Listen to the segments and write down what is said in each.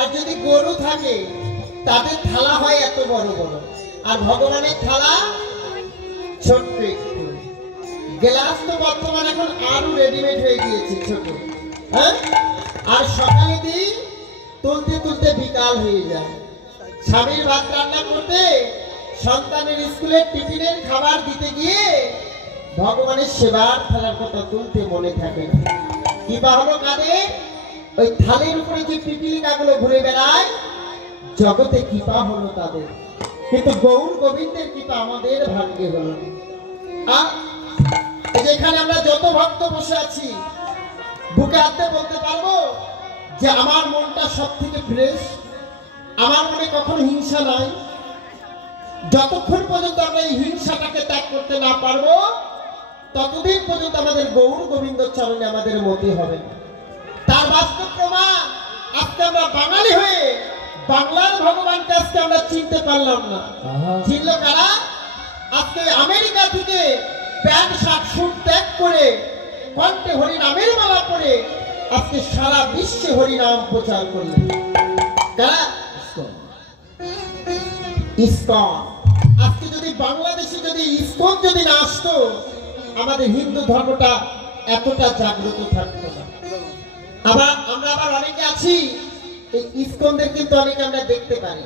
আর যদি গরু থাকে তাদের থালা হয় এত বড় বড়, আর ভগবানের থালা ছোট্ট একটু। গ্লাস তো বর্তমানে এখন আরো রেডিমেড হয়ে গিয়েছে ছোট, হ্যাঁ। আর সকালে দিই তুলতে তুলতে বিকাল হয়ে যায়। স্বামীর ভাত রান্না করতে, সন্তানের স্কুলের টিফিনের খাবার দিতে গিয়ে ভগবানের সেবার থালার কথা তুলতে মনে থাকে না। কি বা হলো কাদের? ওই থালের উপরে যে পিপিলিকাগুলো ঘুরে বেড়ায়, জগতে কৃপা হলো তাদের, কিন্তু গৌর গোবিন্দের কৃপা আমাদের ভাগ্যে হলো না। যেখানে আমরা যত ভক্ত বসে আছি, বুকে হাতে বলতে পারবো যে আমার মনটা সব থেকে ফ্রেশ, আমার মনে কখনো হিংসা নাই। যতক্ষণ পর্যন্ত আমরা এই হিংসাটাকে ত্যাগ করতে না পারবো, ততদিন পর্যন্ত আমাদের গৌর গোবিন্দ চরণে আমাদের মতি হবে না। তার বাস্তব প্রমাণ আজকে আমরা বাঙালি হয়ে বাংলার ভগবানকে আজকে আমরা চিনতে পারলাম না। চিনল কারা? আজকে আমেরিকা থেকে প্যান্ট শার্ট স্যুট ত্যাগ করে কণ্ঠে হরিনামের মালা পরে আজকে সারা বিশ্বে হরিনাম প্রচার করলেন কারা? ইসকন। আজকে যদি বাংলাদেশে যদি ইসকন যদি না আসতো, আমাদের হিন্দু ধর্মটা এতটা জাগ্রত থাকতো না। আমরা আবার অনেকে আছি, এই ইসকনদের কিন্তু অনেকে আমরা দেখতে পারি।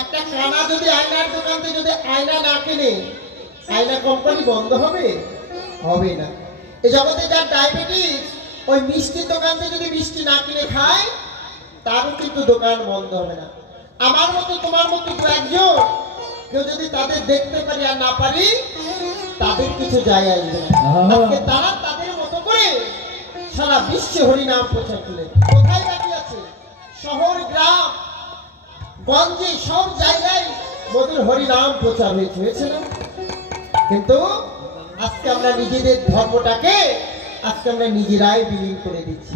একটা কানা যদি আয়নার দোকান থেকে যদি আয়না না কেনে, আয়না কোম্পানি বন্ধ হবে? হবে না। এই জগতে যার ডায়াবেটিস, ওই মিষ্টির দোকান থেকে যদি মিষ্টি না কিনে খায়, তারও কিন্তু দোকান বন্ধ হবে না। আমার মতো তোমার মতো দু একজন কেউ যদি তাদের দেখতে পারি আর না পারি, তাদের কিছু যায় আসবে না। আজকে তারা তাদের মতো করে সারা বিশ্বে হরিনাম প্রচার করলেন। কোথায় বাকি আছে? শহর, গ্রাম, গঞ্জে, সব জায়গায় মধুর হরিনাম প্রচার হয়েছে না? কিন্তু আজকে আমরা নিজেদের ধর্মটাকে আজকে আমরা নিজেরাই বিলীন করে দিচ্ছি।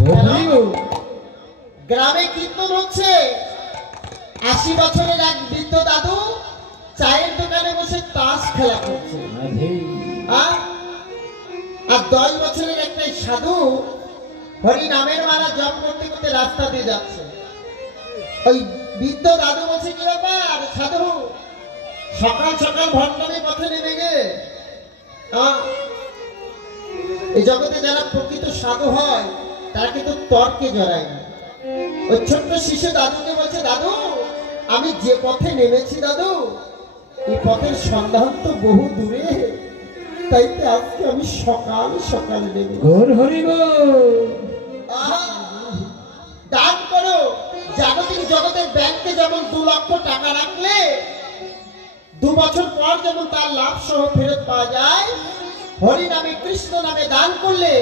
গ্রামে কীর্তন হচ্ছে, 80 বছরের এক বৃদ্ধ দাদু চায়ের দোকানে বসে তাস খেলা করছে, আর 10 বছরের একটা সাধু হরি নামের মালা জপ করতে করতে রাস্তা দিয়ে যাচ্ছে। ওই বৃদ্ধ দাদু বলছে, কি ব্যাপার সাধু, সকাল সকাল ভণ্ডামি পথে নেমে গে? এই জগতে যারা প্রকৃত সাধু হয় তারা কিন্তু তর্কে জড়ায় না। ওই ছোট্ট শিশু দাদুকে বলছে, দাদু আমি যে পথে নেমেছি দাদু, এই পথের সন্ধান তো বহু দূরে, তাই তো আজকে আমি সকাল সকাল নেমে। দান করো। জাগতিক জগতের ব্যাংকে যেমন 2 লক্ষ টাকা রাখলে 2 বছর পর যেমন তার লাভ সহ ফেরত পাওয়া যায়, হরি নামে কৃষ্ণ নামে দান করলে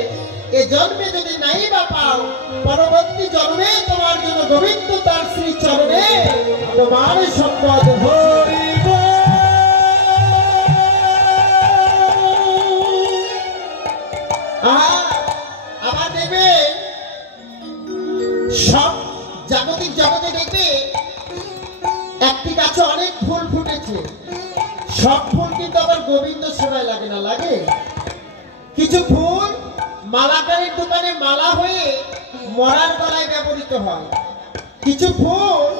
এ জন্মে যদি নাই বা পাও, পরবর্তী জন্মে তোমার জন্য গোবিন্দ তার শ্রী চরণে তোমার সম্পদ হরিব। আবার দেখবে সব জাগতিক জগতে দেখবে একটি গাছে অনেক ফুল ফুটেছে, সব ফুল কিন্তু আবার গোবিন্দ সেবায় লাগে না, লাগে? কিছু ফুল মালাকারীর দোকানে মালা হয়ে মরার গলায় ব্যবহৃত হয়, কিছু ফুল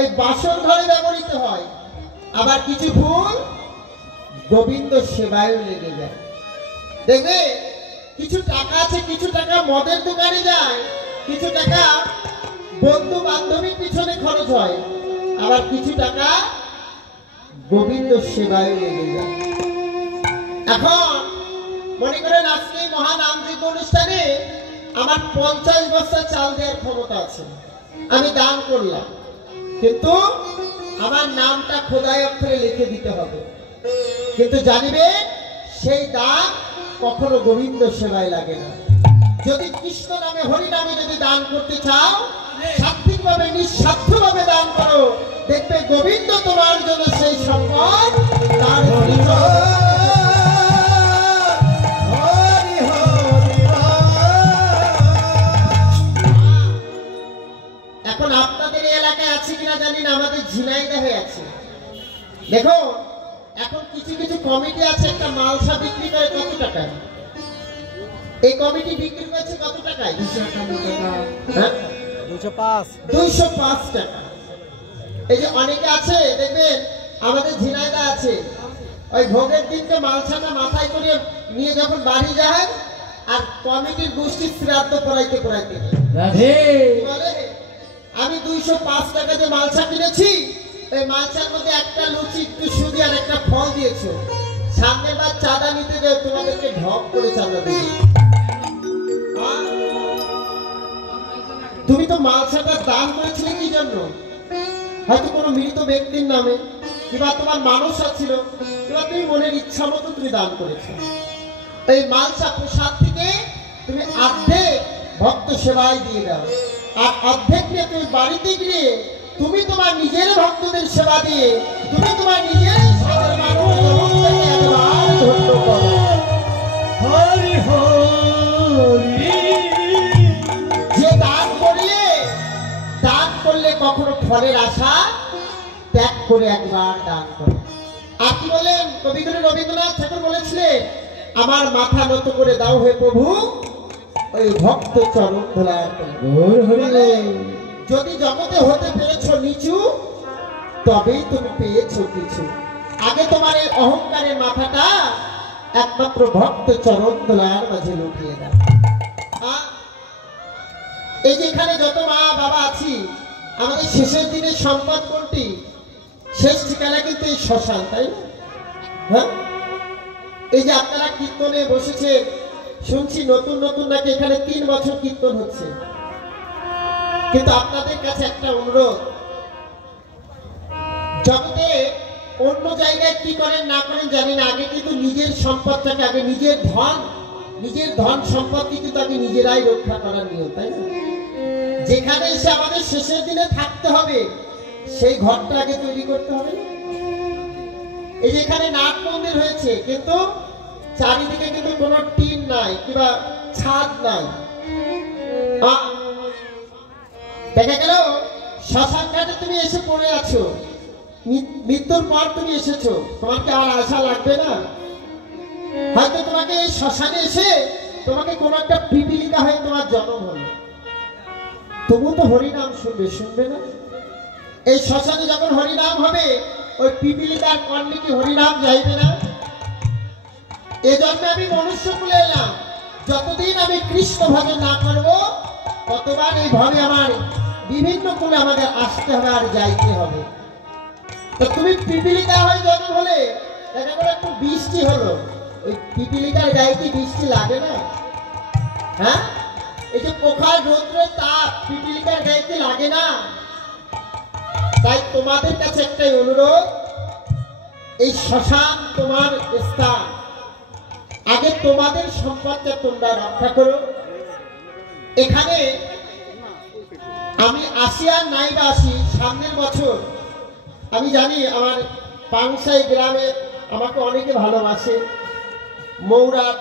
এই বাসর ঘরে ব্যবহৃত হয়, আবার কিছু ফুল গোবিন্দ সেবায় লেগে যায়। দেখবে কিছু টাকা আছে, কিছু টাকা মদের দোকানে যায়, কিছু টাকা বন্ধু বান্ধবীর পিছনে খরচ হয়, আবার কিছু টাকা গোবিন্দ সেবায় লেগে যায়। এখন মনে করেন আজকে মহান আমৃত অনুষ্ঠানে আমার 50 বস্তা চাল দেওয়ার ক্ষমতা আছে, আমি দান করলাম, কিন্তু আমার নামটা খোদাই অক্ষরে লিখে দিতে হবে। কিন্তু জানিবে সেই দান কখনো গোবিন্দ সেবায় লাগে না। যদি কৃষ্ণ নামে হরি নামে যদি দান করতে চাও, সাত্বিকভাবে নিঃস্বার্থভাবে দান করো, দেখবে গোবিন্দ তোমার জন্য সেই সম্পদ তার এখন আপনাদের এলাকায় আছে কিনা জানি না, আমাদের ঝিনাইদহে আছে। দেখো এখন কিছু কিছু কমিটি আছে, একটা মালসা বিক্রি করে কত টাকায়? এই কমিটি বিক্রি করছে কত টাকায়? 251 টাকা। 205 টাকা। এই যে অনেকে আছে দেখবেন, আমাদের ঝিনাইদা আছে, ওই ভোগের দিনকে মালসাটা মাথায় করে নিয়ে যখন বাড়ি যায় আর কমিটির গোষ্ঠীর শ্রাদ্ধ পড়াইতে বলে আমি 205 টাকা যে মালসা কিনেছি, ওই মালসার মধ্যে একটা লুচি, একটু সুজি আর একটা ফল দিয়েছো, সামনের বার চাঁদা নিতে যাও তোমাদেরকে ঢক করে চাঁদা দেবে। তুমি তো মালসাটা দান করেছিলে কি জন্য? হয়তো কোনো মৃত ব্যক্তির নামে, কিংবা তোমার মানুষ ছিল, কিংবা তুমি মনের ইচ্ছা মতো তুমি দান করেছো। এই মালসা প্রসাদ থেকে তুমি অর্ধেক ভক্ত সেবায় দিয়ে দাও, আর অর্ধেক নিয়ে তুমি বাড়িতে গিয়ে তুমি তোমার নিজের ভক্তদের সেবা দিয়ে তুমি তোমার নিজের সাধারণ মানুষকে একবার ধন্য করো। হরি হরি। যে দান করলে কখনো ফলের আশা ত্যাগ করে একবার দান করে। আপনি বলেন, কবিগুরু রবীন্দ্রনাথ ঠাকুর বলেছিলেন, আমার মাথা নত করে দাও হে প্রভু ওই ভক্ত চরণ ধুলার তলে। যদি জগতে হতে পেরেছ নিচু, তবেই তুমি পেয়েছ কিছু। আগে তোমার এই অহংকারের মাথাটা একমাত্র ভক্ত চরণ ধুলার মাঝে লুকিয়ে দাও। এই যে এখানে যত মা বাবা আছি, আমাদের শেষের দিনের সম্পদ কোনটি? শেষ ঠিকানা কিন্তু এই শ্মশান, তাই না? হ্যাঁ, এই যে আপনারা কীর্তনে বসেছে, শুনছি নতুন নতুন নাকি এখানে 3 বছর কীর্তন হচ্ছে। কিন্তু আপনাদের কাছে একটা অনুরোধ, জগতে অন্য জায়গায় কি করেন না করেন জানি না, আগে কিন্তু নিজের সম্পদটাকে, আগে নিজের ধন সম্পত্তি কিন্তু আগে নিজেরাই রক্ষা করার নিয়ম, তাই না? যেখানে এসে আমাদের শেষের দিনে থাকতে হবে, সেই ঘরটা আগে তৈরি করতে হবে। এই যেখানে নাট মন্দির হয়েছে, কিন্তু চারিদিকে কিন্তু কোনো টিন নাই কিংবা ছাদ নাই। দেখা গেল শ্মশান ঘাটে তুমি এসে পড়ে আছো, মৃত্যুর পর তুমি এসেছো, তোমার কি আর আশা লাগবে না? হয়তো তোমাকে এই শ্মশানে এসে তোমাকে কোনো একটা পিপিলিকা হয়ে তোমার জন্ম হলো, তবু তো হরিনাম শুনবে না? এই শ্মশানে যখন হরিনাম হবে, ওই পিপিলিকার কর্ণে কি হরিনাম যাইবে না? এজন্য আমি মনুষ্য কুলে এলাম, যতদিন আমি কৃষ্ণ ভজন না করবো ততবার এই ভাবে আমার বিভিন্ন কুলে আমাদের আসতে হবে আর যাইতে হবে। তো তুমি পিপিলিকা হয়ে জন্ম হলে, দেখা গেল একটু বৃষ্টি হলো, ওই পিপিলিকার গায়ে কি বৃষ্টি লাগে না? হ্যাঁ, এই যে পোখার রৌদ্রের তাপ পিপিলিকার গায়ে কি লাগে না? তাই তোমাদের কাছে একটাই অনুরোধ, এই শ্মশান তোমার স্থান, আগে তোমাদের সম্পদটা তোমরা রক্ষা করো। এখানে আমি আসি আর নাইবা আসি, সামনের বছর আমি জানি আমার পাংশাই গ্রামে আমাকে অনেকে ভালোবাসে, মৌরাট